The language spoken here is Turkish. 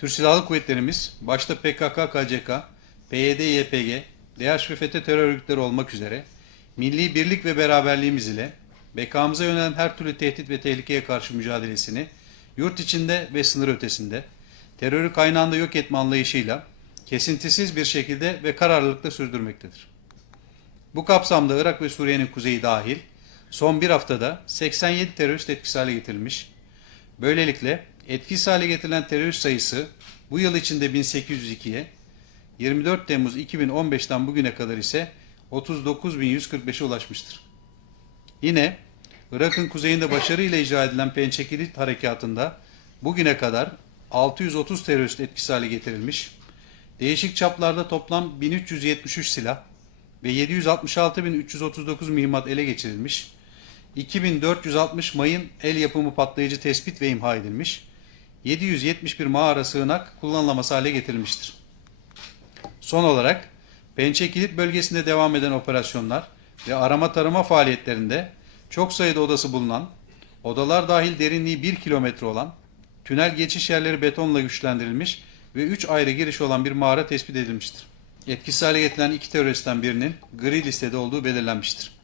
Türk Silahlı Kuvvetlerimiz başta PKK, KCK, PYD, YPG, DH ve FETÖ terör örgütleri olmak üzere milli birlik ve beraberliğimiz ile bekamıza yönelen her türlü tehdit ve tehlikeye karşı mücadelesini yurt içinde ve sınır ötesinde terörü kaynağında yok etme anlayışıyla kesintisiz bir şekilde ve kararlılıkla sürdürmektedir. Bu kapsamda Irak ve Suriye'nin kuzeyi dahil son bir haftada 87 terörist etkisiz hale getirilmiş. Böylelikle etkisiz hale getirilen terörist sayısı bu yıl içinde 1802'ye, 24 Temmuz 2015'ten bugüne kadar ise 39.145'e ulaşmıştır. Yine Irak'ın kuzeyinde başarıyla icra edilen Pençe Kilit Harekatı'nda bugüne kadar 630 terörist etkisiz hale getirilmiş, değişik çaplarda toplam 1373 silah ve 766.339 mühimmat ele geçirilmiş, 2460 mayın el yapımı patlayıcı tespit ve imha edilmiş, 771 mağara sığınak kullanılaması hale getirilmiştir. Son olarak Pençe Kilit bölgesinde devam eden operasyonlar ve arama tarama faaliyetlerinde çok sayıda odası bulunan, odalar dahil derinliği 1 kilometre olan, tünel geçiş yerleri betonla güçlendirilmiş ve 3 ayrı giriş olan bir mağara tespit edilmiştir. Etkisiz hale getirilen iki teröristten birinin gri listede olduğu belirlenmiştir.